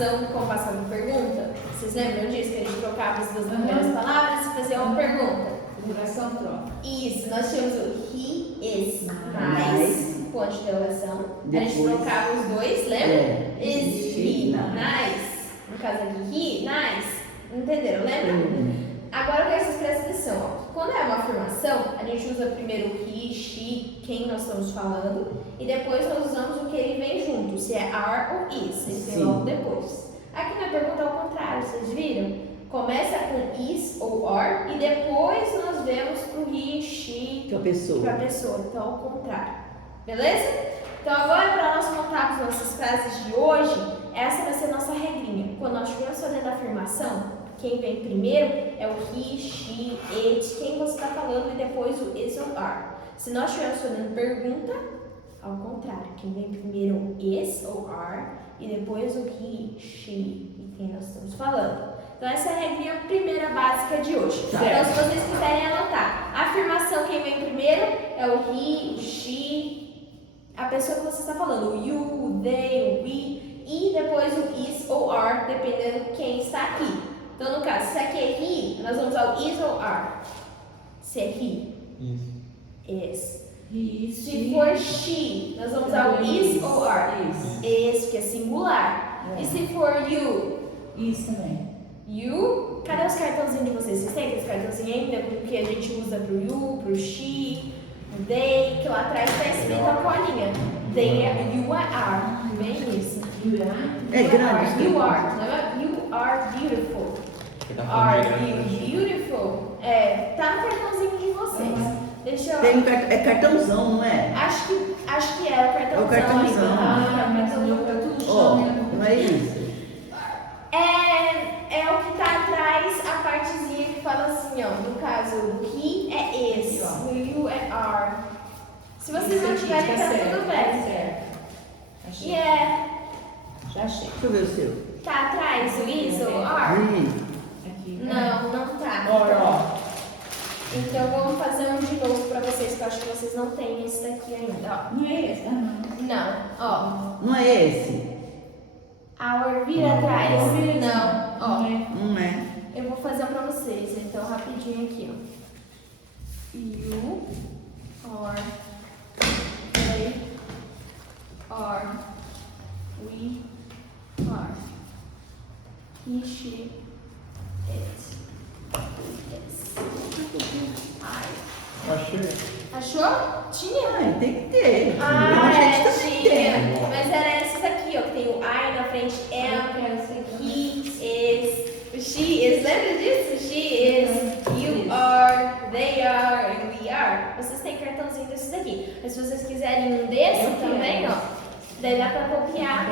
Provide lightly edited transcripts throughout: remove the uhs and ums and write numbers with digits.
afirmação com passado de pergunta? Vocês lembram disso? Que a gente trocava as duas primeiras palavras e fazia uma pergunta. Interrogação troca. Isso, nós tínhamos o he is nice, ponto de interrogação. A gente trocava os dois, lembra? Is he nice? No caso aqui, he, nice. Entenderam, lembra? Agora eu quero que vocês prestem atenção. Ó. Quando é uma afirmação, a gente usa primeiro he, she, quem nós estamos falando, e depois nós usamos o que ele vem junto, se é are ou is, eles vêm logo depois. Aqui na pergunta é ao contrário, vocês viram? Começa com is ou are, e depois nós vemos pro he, she, Para a pessoa. então ao contrário. Beleza? Então agora, para nós montarmos nossas frases de hoje, essa vai ser a nossa regrinha. Quando nós estivermos fazendo a afirmação, quem vem primeiro é o he, she, it, quem você está falando, e depois o is ou are. Se nós estivermos fazendo pergunta, ao contrário, quem vem primeiro o is ou are, e depois o he, she, e quem nós estamos falando. Então essa é a regrinha primeira básica de hoje. Então se vocês quiserem anotar, a afirmação quem vem primeiro é o he, she, a pessoa que você está falando, o you, o they, o we, e depois o is ou are, dependendo quem está aqui. Então, no caso, se aqui é he, nós vamos ao is ou are. Se é he, is. Se for she, nós vamos ao is ou are. Is, que é singular. E se for you? Isso também. You? Cadê os cartãozinhos de vocês? Vocês têm aqueles cartãozinhos ainda que a gente usa pro you, pro she, pro they, que lá atrás está escrito a colinha. They, you are. Bem isso. É grande. You are. You are beautiful. Are you beautiful? É, tá no cartãozinho de vocês. Deixa eu... Tem cartãozão, não é? Acho que era o cartãozão. É o cartãozão. Tá tudo Ó, não é isso? É o que tá atrás, a partezinha que fala assim, ó. No caso, o he é is, o you é are. Se vocês não tiverem, tá tudo bem. Achei. E é... Já achei. Deixa eu ver o seu. Tá atrás o is ou are? Aqui. Não tá. Ó. Então vamos fazer um de novo pra vocês, que eu acho que vocês não têm esse daqui ainda, ó. Não é esse? Não, ó. Não é esse? Our vira atrás. Não, ó. Não é. Eu vou fazer pra vocês, então rapidinho aqui, ó. You are, they are, we are, he, she, it, is, I. Achei. Achou? Tinha? Ah, tem que ter. Ah, A gente também tinha. tem. Mas era esses aqui, ó, que tem o I na frente, am, he is, she is. Lembra disso? She is, you are, they are, and we are. Vocês têm cartãozinho desses daqui. Mas se vocês quiserem um desse também, ó, daí dá pra copiar.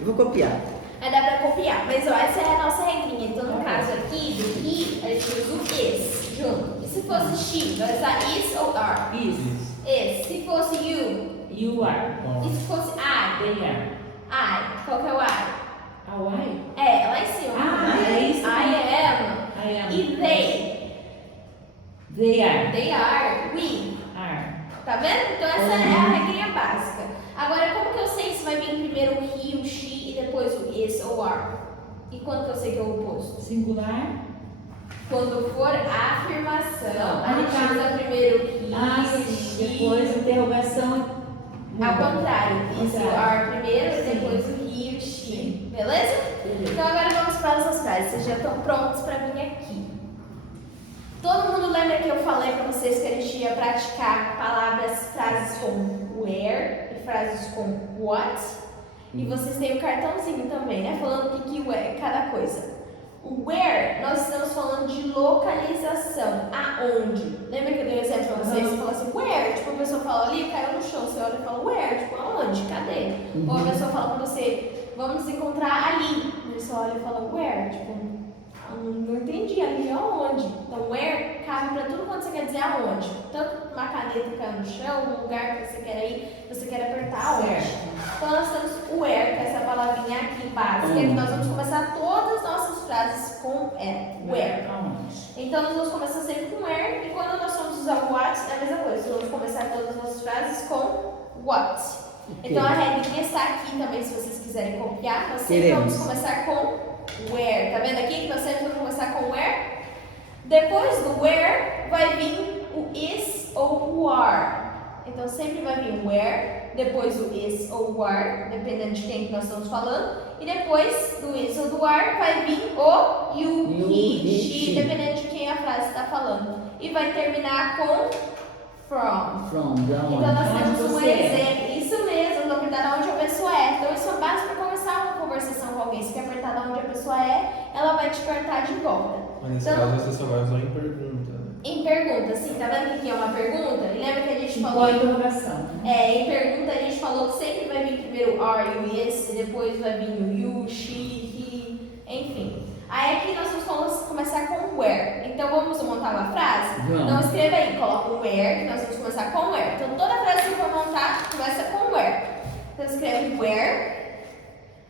Eu vou copiar. Aí dá pra copiar. Mas ó, essa é a nossa regrinha. Então no caso aqui, do he, a gente usa o is junto. E se fosse she, vai usar is ou are? Is. Se fosse you, You are. e se fosse I? They are. I. Qual que é o I? A why? É, lá em cima. Ah, é isso. I am. I am. E they? They are. They are. We. Are. Tá vendo? Então essa é a regrinha básica. Agora, como que eu sei se vai vir primeiro o he, o she e depois o is ou are? E quando que eu sei que é o oposto? Singular. Quando for a afirmação, a gente tá. usa primeiro o he, Sim. she. Depois interrogação. Ao contrário, is o are primeiro e Sim. depois o he e o she. Beleza? Então agora vamos para as nossas frases. Vocês já estão prontos para vir aqui. Todo mundo lembra que eu falei para vocês que a gente ia praticar frases com where e frases com what? E vocês têm o cartãozinho também, né? Falando o que é cada coisa. O where, nós estamos falando de localização. Aonde? Lembra que eu dei um exemplo pra vocês? Você fala assim, where? Tipo, a pessoa fala ali, caiu no chão. Você olha e fala, where? Tipo, aonde? Cadê? Ou a pessoa fala pra você, vamos nos encontrar ali. E você olha e fala, where? Tipo, não entendi, ali aonde? Então, where cabe pra tudo quando você quer dizer aonde. Tanto uma caneta caiu no chão, um lugar que você quer ir, você quer apertar aonde. Então, nós temos o where, que é essa palavrinha aqui básica, que nós vamos começar todas as nossas frases com where. Então, nós vamos começar sempre com where, e quando nós vamos usar o what, é a mesma coisa. Nós vamos começar todas as nossas frases com what. Então, a regrinha está aqui também, se vocês quiserem quiserem copiar, nós sempre Queremos. vamos começar com where. Tá vendo aqui que nós sempre vamos começar com where? Depois do where vai vir o is ou o are. Então sempre vai vir o where, depois o is ou o are, dependendo de quem que nós estamos falando. E depois do is ou do are vai vir o you, he, she, dependendo de quem a frase está falando. E vai terminar com from. From, da Então onde? nós temos Onde um você é. exemplo. Isso mesmo, vou apertar onde a pessoa é. Então isso é básico para começar uma conversação com alguém. Se quer apertar onde a pessoa é, ela vai te perguntar de volta. Mas nesse Então- caso você só vai usar em pergunta, né? Em pergunta, sim, tá vendo que aqui é uma pergunta? E lembra que a gente Com falou a interrogação. em pergunta a gente falou que sempre vai vir primeiro are, you, yes, e depois vai vir o you, she, he, enfim. Aí aqui nós vamos começar com where. Então vamos montar uma frase? Vamos. Então escreva aí, coloca o where, que nós vamos começar com where. Então toda frase que for montar começa com where. Então escreve where.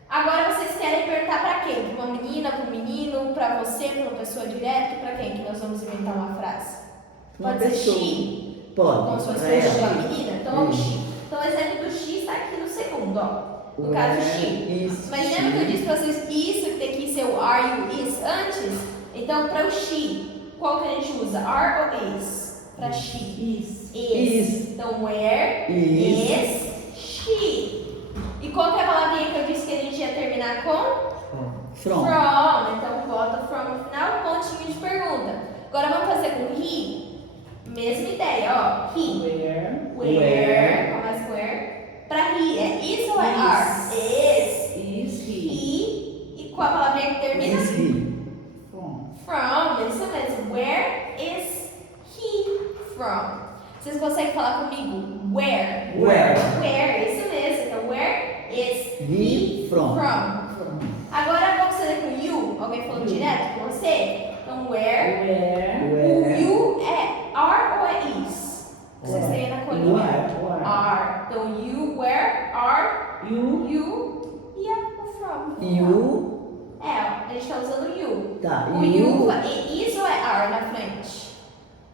Agora vocês querem perguntar pra quem? Pra uma menina, para um menino, pra você, pra uma pessoa direto, pra quem que nós vamos inventar uma frase? Uma Pode ser pessoa. she. Pode. Como se fosse pra uma ela. menina, então é o Isso. she. Então o exemplo do she está aqui no segundo, ó. No caso, Where she. is Mas lembra que eu disse pra vocês que isso que tem que ser o are, you, is antes? Então para o she, qual que a gente usa? Are ou is? Para she. Isso. Is. Então where is she? E qual que é a palavrinha que eu disse que a gente ia terminar com? From. From. Então bota from no final, pontinho de pergunta. Agora vamos fazer com he. Mesma ideia, ó. He. Where. Começa com where. Pra he, é is ou é are? Is. Is he. He. E qual a palavrinha que termina? Is he. From. Isso mesmo. Where is he from? Vocês conseguem falar comigo? Where. Where. Where, isso mesmo. Então, where is He from. Agora vamos fazer com you. Alguém falou direto com você? Então, where. Where. O Where. you é are ou é is? Vocês têm na colinha. Where. Are. Então, you, where, are, You. you e o from. You. É, a gente está usando you. Tá. O you é is ou é are na frente?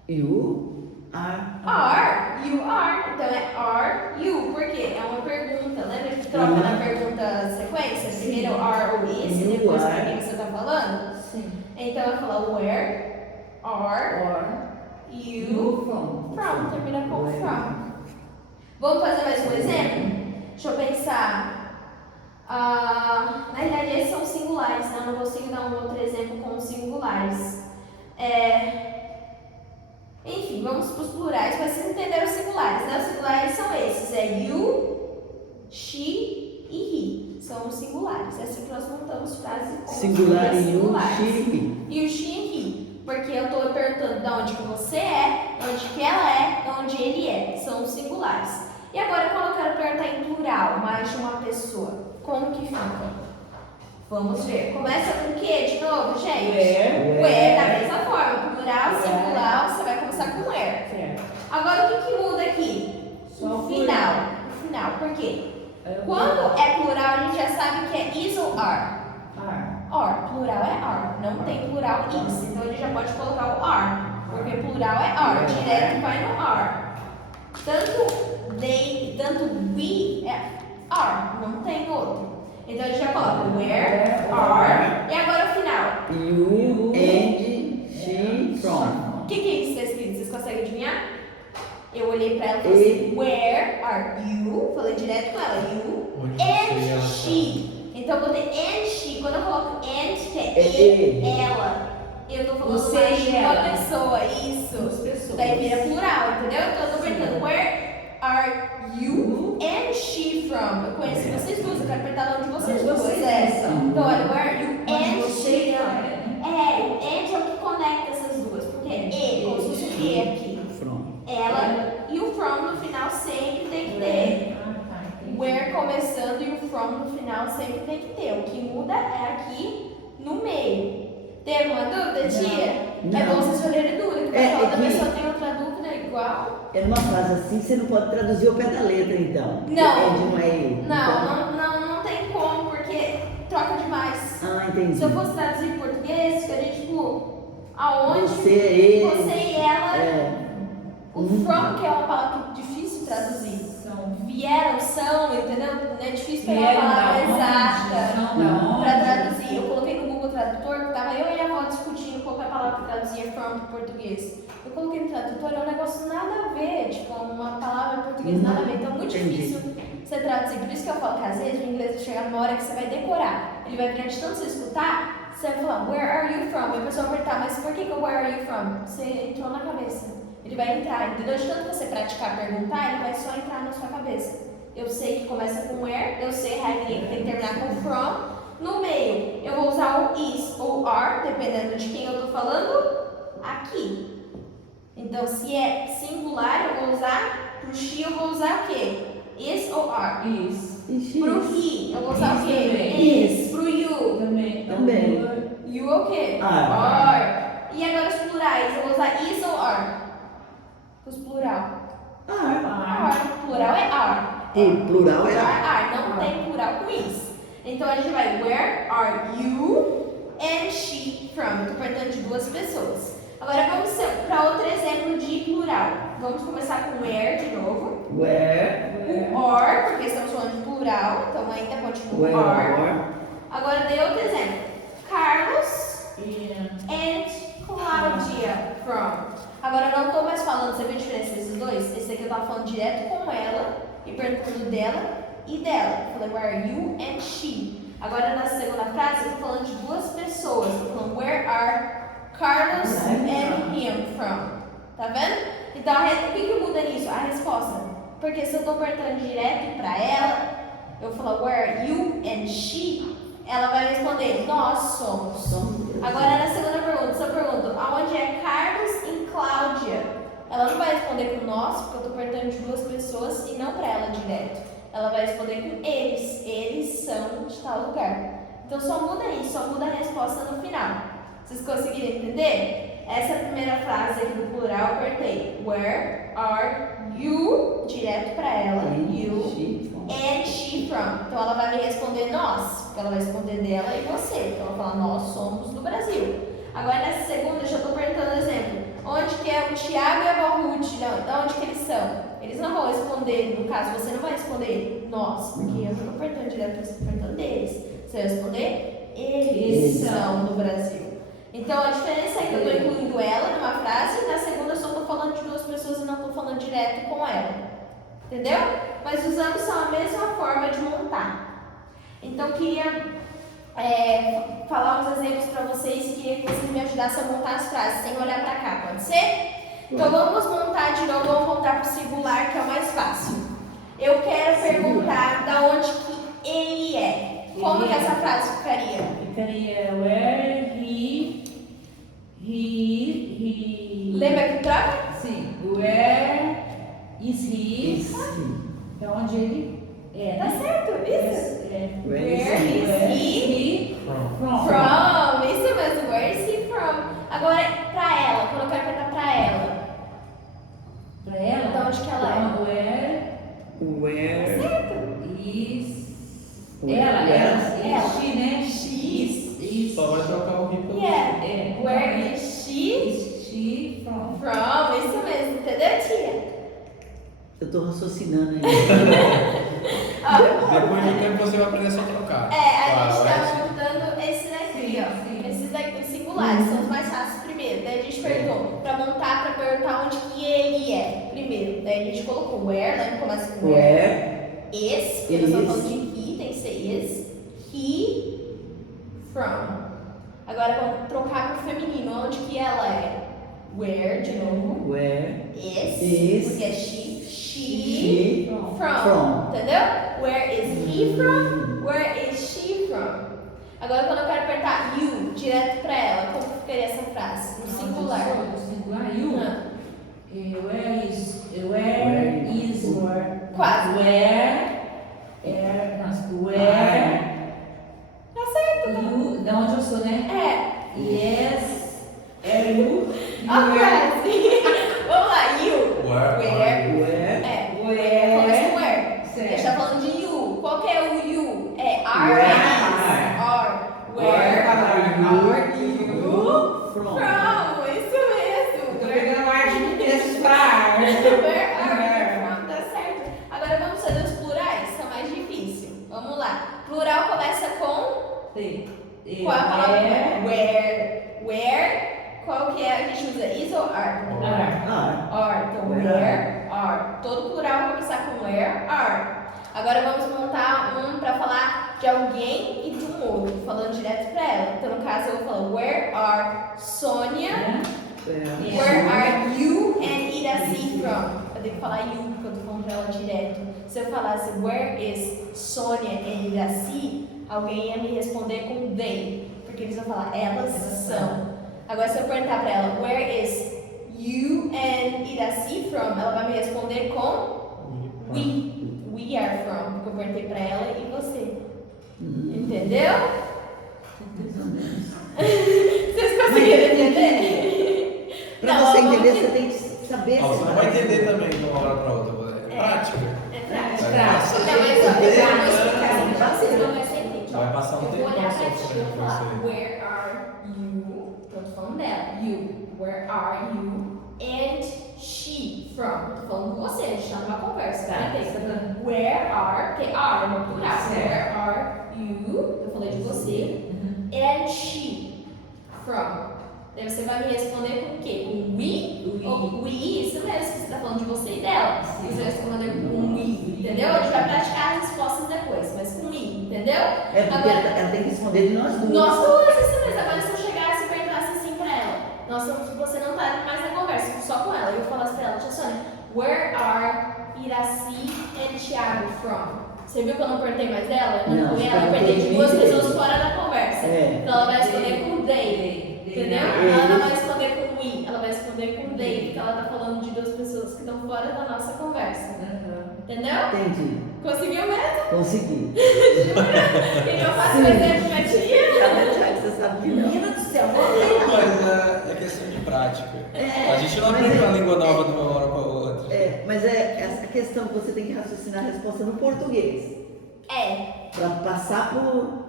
You are. Are. You are. Então é are, you. Por quê? É uma pergunta. Lembra que troca na pergunta sequência? Primeiro are ou is e You depois para are. quem você está falando? Sim. Então vai falar where, are, Or. you, You from. from. Termina com Where. from. Vamos fazer mais um exemplo? Deixa eu pensar. Na realidade, esses são singulares, né? Eu não consigo dar um outro exemplo com singulares. Enfim, vamos para os plurais, mas vocês entenderam os singulares, né? Os singulares são esses: é you, she e he. São os singulares. É assim que nós montamos frases com Singular os e you, singulares. she, he. E o she e he. Porque eu estou perguntando de onde que você é, de onde que ela é, de onde ele é. São os singulares. E agora, quando eu quero perguntar em plural, mais de uma pessoa, como que fica? Vamos ver. Começa com o que de novo, gente? Where. Where, da mesma forma. Plural, Where. singular, você vai começar com where. Certo. Agora, o que muda aqui? Só O o final. O final. Por quê? É o Quando é plural, a gente já sabe que é is ou are. Are. Are. Plural é are. Não tem plural is. Então, ele já pode colocar o are. Porque plural é are. Direto vai no are. Tanto they, tanto we é are. Não tem outro. Então, a gente já coloca where, are. E agora o final. You and she from. O que é isso que está escrito? Vocês conseguem adivinhar? Eu olhei pra ela e falei assim, where are you? Falei direto com ela, you Onde você e and ela she. Então eu botei and she. Quando eu coloco and, que é Ele. ela, eu tô falando Você mais e de uma ela. pessoa, Duas isso. pessoas. Daí vira plural, entendeu? Então eu tô perguntando, where are you and she from? Eu conheço vocês duas, eu quero perguntar de onde vocês duas é. Então olha, where are you and Você she e ela. from? O and é o que conecta essas duas, porque é e, como se fosse um e aqui. From. Ela e o from no final sempre tem que ter. Ah, tá. Entendi. Where começando e o from no final sempre tem que ter. O que muda é aqui no meio. Tem alguma dúvida, tia? Não. É bom vocês olharem dúvida, porque É, quando a é que- pessoa tem outra dúvida igual. É numa frase assim, você não pode traduzir o pé da letra, então. Não. Depende, não é ele. Não tem como, porque troca demais. Ah, entendi. Se eu fosse traduzir em português, ficaria tipo, aonde Você, ele. você e ela. É. O from, que é uma palavra difícil de traduzir. São vieram, são, entendeu? Não é difícil pegar a Vieram palavra da onde? exata São da onde? para traduzir. Eu coloquei no Google Tradutor, que tava eu e a avó discutindo qual que é a palavra que traduzia from para português. Eu coloquei no tradutor, é um negócio nada a ver, tipo, uma palavra em português nada a ver, então é muito Entendi. difícil você traduzir. Por isso que eu falo que às vezes o inglês vai chegar numa hora que você vai decorar. Ele vai virar de tanto você escutar, você vai falar, where are you from? E a pessoa vai perguntar, mas por que where are you from? Você entrou na cabeça. Ele vai entrar, entendeu? De tanto você praticar perguntar, ele vai só entrar na sua cabeça. Eu sei que começa com where, eu sei a regra que tem que terminar com from. No meio, eu vou usar o is ou are, dependendo de quem eu tô falando, aqui. Então, se é singular, eu vou usar, pro she eu vou usar o quê? Is ou are? Isso. Pro he, eu vou usar o quê? Também. Is. Pro you, Também. you é o quê? Are. Are. E agora os plurais, eu vou usar is ou are? Os plural. Are. Are. Plural é are. E plural é are. Are. Não tem plural com is. Então a gente vai, where are you and she from? Eu tô perguntando de duas pessoas. Agora vamos para outro exemplo de plural. Vamos começar com where de novo. Where. O or, porque estamos falando de plural, então ainda continua o are. Where. Agora dei outro exemplo. Carlos Yeah. and Cláudia from. Agora eu não estou mais falando, você viu a diferença desses dois? Esse aqui eu estava falando direto com ela e perguntando dela e dela. Eu falei, where are you and she? Agora na segunda frase eu estou falando de duas pessoas. Eu estou falando, where are Carlos and him from? Tá vendo? Então o que muda nisso? A resposta. Porque se eu estou perguntando direto para ela, eu falo, where are you and she? Ela vai responder, nós somos. Agora na segunda pergunta, se eu pergunto, aonde é Carlos e Cláudia? Ela não vai responder com nós, porque eu estou perguntando de duas pessoas e não para ela direto. Ela vai responder com eles. Eles são de tal lugar. Então só muda isso, só muda a resposta no final. Vocês conseguiram entender? Essa é a primeira frase aqui do plural, eu apertei. Where are you? Direto para ela. You. And she from. Então ela vai me responder nós, porque ela vai responder dela e você. Então ela fala, nós somos do Brasil. Agora nessa segunda, eu já estou perguntando exemplo. Onde que é o Tiago e a Vó Ruth? De onde que eles são? Eles não vão responder, no caso, você não vai responder nós, porque eu não estou perguntando direto, você está perguntando deles. Você vai responder, eles são do Brasil. Então a diferença é que eu estou incluindo ela numa frase, e na segunda eu só estou falando de duas pessoas e não estou falando direto com ela. Entendeu? Mas os ambos são a mesma forma de montar. Então queria falar uns exemplos para vocês e queria que vocês me ajudassem a montar as frases sem olhar para cá, pode ser? Então vamos montar de novo, vamos voltar para o singular, que é o mais fácil. Eu quero perguntar da onde que ele é. Como que essa frase ficaria? Ficaria where he. Lembra que troca? Sim. Where is he? Da onde ele é. Tá certo, isso? Where is he from? Isso mesmo, where is he from? Agora, pra ela, quando eu quero perguntar pra ela. Pra ela? Da onde que ela é? Where. Certo. Is. Ela. Ela. She, né? She. Só vai trocar o ritmo. Yeah. Where is she Is she from? from? Isso mesmo, entendeu, tia? Eu tô raciocinando aí. Depois de um tempo você vai aprender só a trocar. A gente tá Claro, montando esse daqui, Sim, ó. sim. Esses daqui, os singulares, são os mais fáceis primeiro. Daí a gente perguntou, pra montar, pra perguntar onde que ele é primeiro. Daí a gente colocou where, lembra? Começa com where. Is, porque nós estamos falando de he, tem que ser is. He, from. Agora vamos trocar pro feminino, onde que ela é? Where, de novo. Where. Is, porque é she. She, She. from. Entendeu? Where is he from? Where is she from? Agora quando eu quero apertar you direto pra ela, como ficaria essa frase? No singular. No singular, you. Ah, Where is Quase. Where Tá certo, tá? you, da onde eu sou, né? É. Yes, are you? A frase. Vamos lá, you. Where? Where. É. Where? Começa com where. A gente tá falando de you. Qual que é o you? É are Where is. Are. Where are you From. from? Isso mesmo. pegando arte de textos pra arte. Where are you from? Tá certo. Agora vamos fazer os Qual é a palavra? Where. Qual que é? A gente usa is ou are? Ah, Are. Então, Where where are. Todo plural vai começar com where are. Agora vamos montar um para falar de alguém e de um outro, falando direto para ela. Então, no caso, eu vou falar where are Sônia, where are you and Iraci from? Eu tenho que falar you, porque eu tô falando para ela direto. Se eu falasse where is Sônia and Iraci, alguém ia me responder com they, porque eles vão falar elas são. Agora, se eu perguntar para ela where is you and Iraci from, ela vai me responder com we. We are from, porque eu perguntei pra ela e você. Entendeu? Vocês conseguiram entender? Pra Não, você vamos entender, que- você tem que saber. Você não vai entender também de uma hora pra outra. É prática. É prática. prática. Não, mas ó, eu É. vou explicar assim pra vocês, não vai ser entendido. Vai passar um Eu vou tempo olhar pra só ti e pra vou falar você. where are you? Então, eu tô falando dela. You. Where are you? And she from. Eu tô falando com você, a gente tá numa conversa, tá? Where are, que are é no plural. Where are you? Eu falei de você. And she from. Daí você vai me responder com o quê? Com we? Ou we, isso mesmo, que você tá falando de você e dela. Você vai responder com we, entendeu? A gente vai praticar as respostas depois, mas com we, entendeu? É porque ela tem que responder de nós duas. Nós duas, isso mesmo. Agora se eu chegasse e perguntasse assim pra ela, você não tá mais na conversa, só com ela. Eu falasse pra ela, tia Sônia, where are Iraci and Thiago from? Você viu que eu não perguntei mais dela? Eu Não, não você ela, eu perguntei de perguntou duas de pessoas mim. fora da conversa. É. Então ela vai responder com they. Entendeu? Ela não vai responder com we, ela vai responder com they, porque ela tá falando de duas pessoas que estão fora da nossa conversa. Entendeu? Entendi. Conseguiu mesmo? Consegui. Então eu faço o exemplo com a tia. Você sabe que não. Menina do céu, Mas é questão de prática. A gente não aprende uma língua nova de uma hora para outra. É, mas é essa questão que você tem que raciocinar a resposta no português. É. Pra passar pro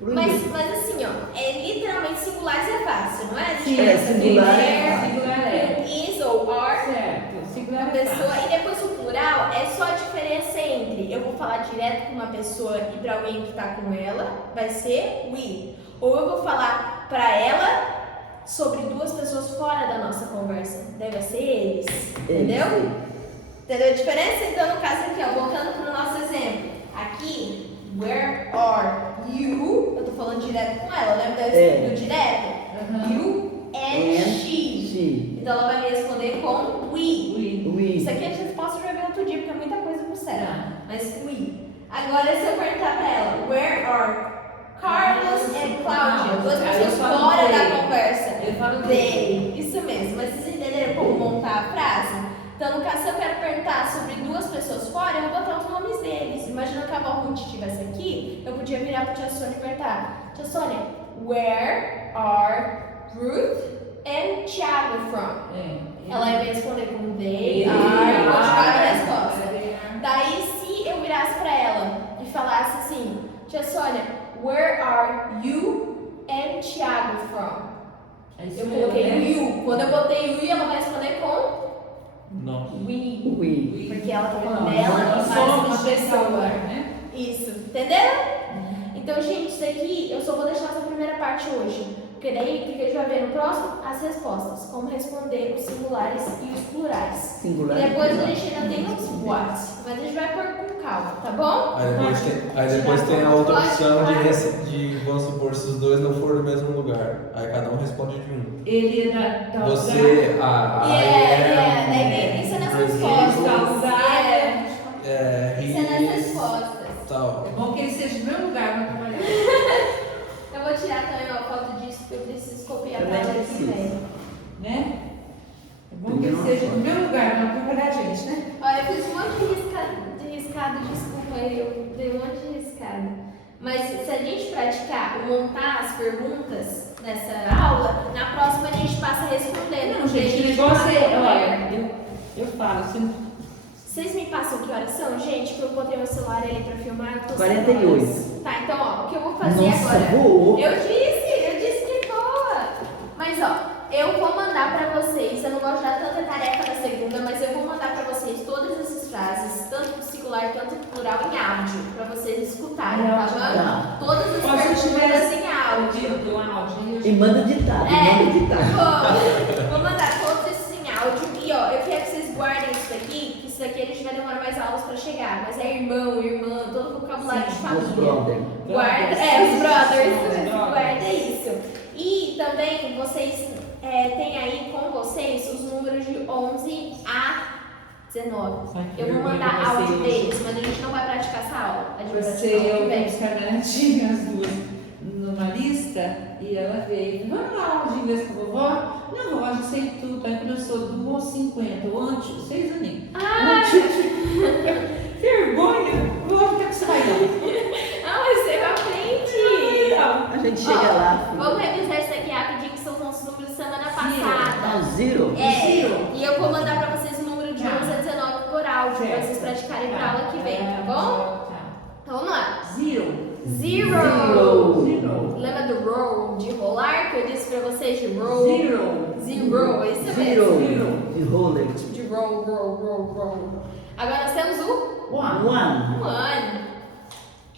Mas inglês. assim, ó, é literalmente singulares é fácil, não é? A gente Sim, começa com singular é where, fácil. Singular é. is ou are, Certo. Singular uma é pessoa, fácil. e depois o plural é só a diferença entre eu vou falar direto com uma pessoa e pra alguém que tá com ela, vai ser we. Ou eu vou falar pra ela sobre duas pessoas fora da nossa conversa, deve ser eles, entendeu? Entendeu a diferença? Então, no caso aqui, ó, voltando pro nosso exemplo, aqui, where are you? Eu tô falando direto com ela, lembra do direto? You and she. Então ela vai me responder com we. Isso aqui a gente resposta já ver outro dia, porque é muita coisa pro céu. Mas we. Agora, se eu perguntar pra ela, where are Carlos e Cláudia? Duas pessoas fora da conversa. Eu falo They. Isso mesmo. Mas vocês entenderam como montar a frase? Então, no caso, se eu quero perguntar sobre duas pessoas fora, eu vou botar os nomes deles. Imagina que a avó Ruth estivesse aqui, eu podia virar pra tia Sônia e perguntar, tia Sônia, where are Ruth and Thiago from? Ela ia me responder com they, are, e continuar a resposta. Daí, se eu virasse pra ela e falasse assim, tia Sônia, where are you and Thiago from? Eu coloquei you. Quando eu botei you, ela vai responder com Não. we. Porque ela tá falando dela e mais uma pessoa. Isso, entenderam? Então, gente, isso aqui eu só vou deixar essa primeira parte hoje. Porque daí, o que a gente vai ver no próximo? As respostas. Como responder os singulares e os plurais. Singular. E depois a gente ainda tem os what. Mas a gente vai pôr com calma, tá bom? Aí depois tem a outra opção de, vamos supor, se os dois não forem no mesmo lugar. Aí cada um responde de um. Ele é da Você, Isso é nas respostas. Isso é nas respostas. Tal. É bom que ele seja no meu lugar para trabalhar. Eu vou tirar também uma foto disso, porque eu preciso copiar Também pra ela aqui preciso. também. Né? É bom que ele seja no meu lugar, não trabalhar a gente, né? Olha, eu fiz um monte de riscado, desculpa aí, eu dei um monte de riscado. Mas se a gente praticar o montar as perguntas nessa aula, na próxima a gente passa respondendo. Não, gente, o a gente negócio passa é, com olha, eu falo assim. Vocês me passam que horas são, gente? Que eu botei meu celular ali pra filmar. Eu tô 48. 7 horas. Tá, então, ó, o que eu vou fazer Nossa, agora? voou. Eu disse que voa. Mas, ó, eu vou mandar pra vocês. Eu não gosto de dar tanta tarefa na segunda, mas eu vou mandar pra vocês todas essas frases, tanto do singular quanto do plural, em áudio, pra vocês escutarem, tá bom? Tá. Todas as Ó, se eu perguntas tivesse áudio. E manda ditado, manda ditado. Vou mandar todos esses em áudio. E ó, eu quero que vocês guardem isso daqui, que isso daqui a gente vai demorar mais aulas pra chegar. Mas é irmão, irmã, todo o vocabulário de Os família. brothers. Guarda, os brothers, guarda isso. E também vocês têm aí com vocês os números de 11 a 19. Ai, que Eu vou vergonha mandar pra áudio vocês. deles, mas a gente não vai praticar essa aula. A gente vai Você, praticar eu o que vou vem. buscar a Bernardinha, as duas, numa lista, e ela veio. Vamos lá, aula de inglês com a vovó? Não, vovó, já sei tudo. Aí começou do 1 ao 50, o antes, 6 aninhos. Vergonha! Vou ficar com isso aí. Ah, mas você aprende. A gente chega lá. filho. Vamos revisar isso aqui rapidinho, que são os nossos números de semana passada. Não, zero. E eu vou mandar pra vocês o número de 11 a 19 por áudio, pra vocês praticarem pra aula que vem, tá bom? Tá. Então vamos lá. Zero. Zero. Lembra do roll, de rolar, que eu disse pra vocês de roll? Zero. Zero, isso mesmo. Zero. De roller. De roll. Agora nós temos o One. One.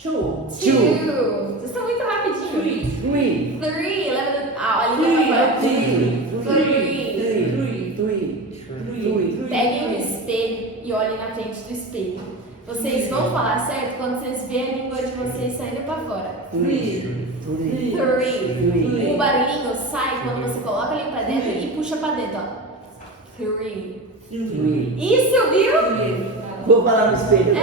Two. Vocês estão muito rapidinho. Three. Three, lembra do... a Three. linha pra Three. Peguem um espelho e olhem na frente do espelho. Vocês vão falar certo quando vocês verem a língua de vocês saindo pra fora. Three. O barulhinho sai quando você coloca a língua pra dentro e puxa pra dentro, ó. Three. Isso, viu? Vou falar no espelho. Não.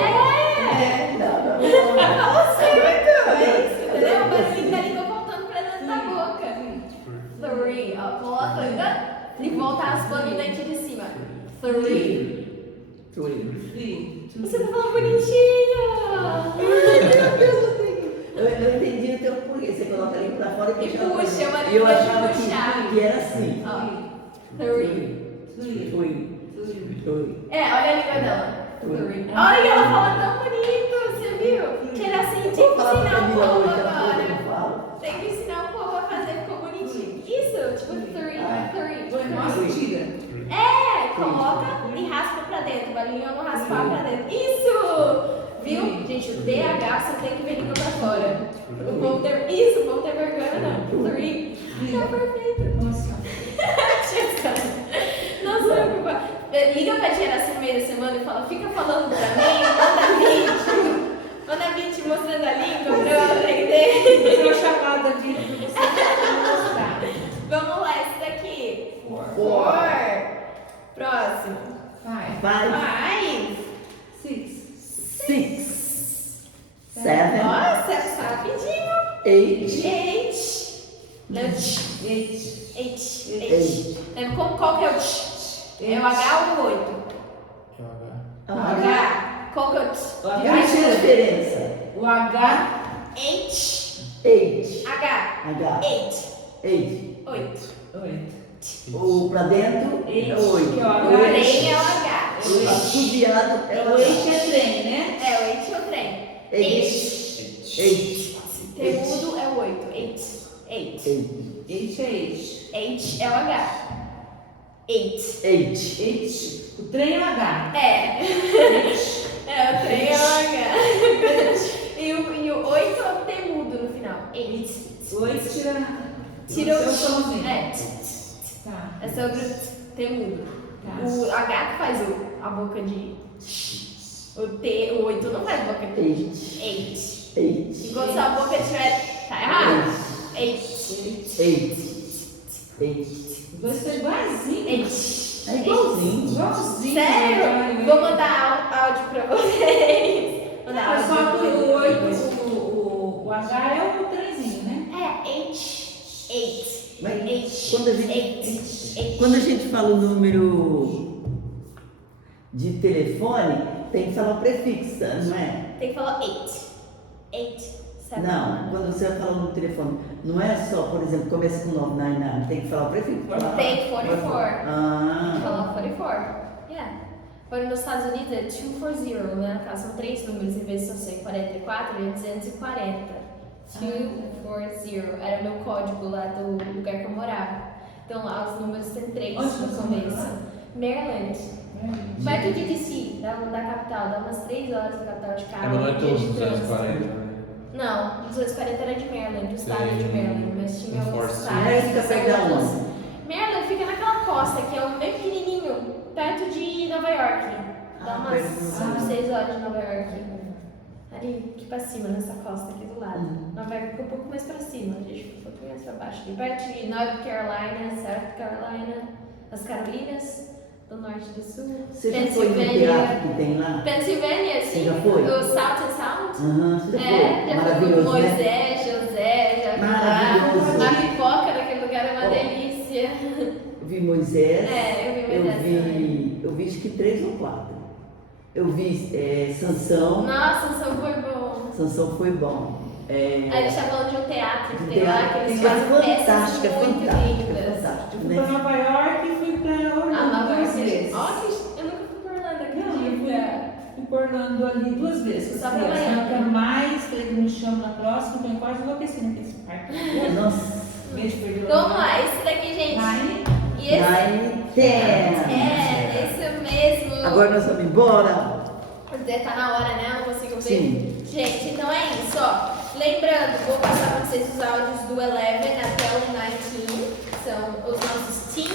Falou certo. É isso, entendeu? O barulhinho da língua voltando pra dentro da boca. Three. Ó, coloca a língua e volta raspando o dente de cima. Three. Você tá falando bonitinho. Eu entendi o teu porquê. Você coloca a língua pra fora e E puxa ela pra puxa, dentro. mas E eu não deixa achava puxar. que era assim. Ó. Three. Three. Olha a língua dela. Three. Olha, ela fala tão bonito, você viu? Que era assim, tinha que ensinar o povo agora. Tem que ensinar o povo a fazer, ficou bonitinho. Isso, tipo three. Nossa, tira. Coloca e raspa pra dentro. O barulhinho não raspar pra dentro. Isso! Viu? Gente, o TH você tem que ver língua pra fora. O povo tem vergonha, não. Three. Tá perfeito. Nossa. Não se preocupa. Liga pra tia assim no meio da semana e fala, fica falando pra mim, manda vídeo mostrando a língua pra eu aprender. Uma chamada de você mostrar. Vamos lá, esse daqui. Four. Próximo. Five. Six. Seven. Nossa, é rapidinho. Eight. Eight. Lembra qual que é o tch? É o H ou o 8? O H. Qual que é o tch? O H. Qual é a diferença? O H. Eight. H. Eight. 8. O pra dentro é oito. O trem é o H. O assobiado é o Eight é trem, né? É, o 8 é o trem. Eight. Temudo é o 8. Eight. Eight é eight. Eight é o H. Eight. O trem é o H. O trem é o H. E o 8 é o temudo no final. Eight. O 8 Tira o seu somzinho. Tá. É sobre o temudo. Tá. O H que faz a boca de. O 8 não faz boca de. Eight. Enquanto sua boca estiver. Tá errado. Eight. Os dois estão iguaizinhos. Eight. É igualzinho. Igualzinho. Sério? Vou mandar áudio pra vocês. Mandar Não, áudio só pra que vocês. o 8, o H é o trenzinho, né? Eight. Mas Eight. quando a gente fala o número de telefone, tem que falar o prefixo, não é? Tem que falar eight. Seven. Não, quando você fala no telefone, não é só, por exemplo, começa com 999, tem que falar o prefixo. Tem 44. Tem que falar Ah, 44. Yeah. Agora nos Estados Unidos é 240, né? No caso, são 3 números, em vez de ser 44, é 240. 240. Era o meu código lá do lugar que eu morava. Então lá os números tem 3 Onde no você começo. morava? Maryland. Perto de DC, da capital. Dá umas 3 horas da capital de carro. Não é dia todos de os trânsito. 240, né? Não, 240 era de Maryland, do estado de Maryland, mas tinha Um alguns Force. estados. Maryland fica que são perto de outros. onde? Maryland fica naquela costa que é um bem pequenininho, perto de Nova York. Dá umas perto de Nova 5, York. 6 horas de Nova York. Ali, aqui pra cima, nessa costa aqui do lado. Uhum. Nova York fica um pouco mais pra cima, a gente fica um pouquinho mais pra baixo. Ali perto de North Carolina, South Carolina, as Carolinas, do norte e do sul. Você já foi no teatro que tem lá? Pensilvânia, sim. Você já foi? O South and Sound. Aham, você já É, foi? já fui com Maravilhoso, né? Moisés, José, já fui Maravilhoso. lá. A pipoca daquele lugar é uma Ó. delícia. Eu vi Moisés. É, eu vi Moisés também. Eu vi acho que 3 ou 4. Eu vi Sansão. Nossa, só foi bom. Sansão foi bom. Aí a gente tá falando de um teatro que Um tem lá, teatro que eles que é fazem peças fantástico, é muito fantástico, lindas. é fantástico, Fui né? pra Nova York e fui pra Orlando Ah, Nova duas York. vezes. Ó, eu nunca fui pra Orlando, Não, eu acredita? fui pra Orlando ali 2 vezes. Só pra Criança. Miami. Eu quero mais, falei que me chama na próxima, tô quase enlouquecendo naquele parque. Nossa. Beijo, perdeu. Vamos lá, esse daqui, gente. Nine. E esse... Nine, ten. É, isso mesmo. Agora nós vamos embora. Tá na hora, né? Eu não consigo ver. Sim. Gente, então é isso, ó. Lembrando, vou passar pra vocês os áudios do 11 até o 19. São os nossos teen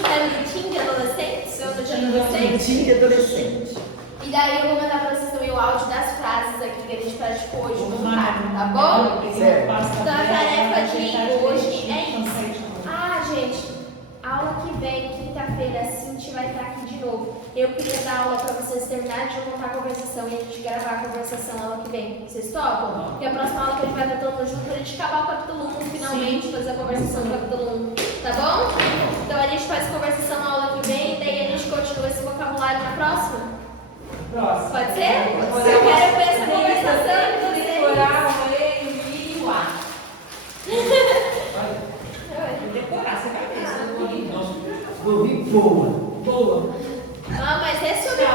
de adolescentes, ano de adolescente. Tinha adolescente. E daí eu vou mandar pra vocês também o áudio das frases aqui que a gente praticou hoje no Vamos lá. carro, tá bom? Certo. Então a tarefa de hoje é isso. Ah, gente, aula que vem, quinta-feira, a Cinti vai estar aqui de novo. Eu queria dar aula pra vocês terminarem de montar a conversação e a gente gravar a conversação aula que vem. Vocês topam? Porque a próxima aula que a gente vai estar todo mundo junto pra gente acabar o capítulo 1 finalmente, fazer a conversação do capítulo 1. Tá bom? Então a gente faz conversação na aula que vem, daí a gente continua esse vocabulário na próxima. Próximo. Pode ser? Eu quero ver essa conversação de vocês. Decorar o E e o A. Decorar, você vai ver. Vou vir boa. Boa. Ah, mas é sobre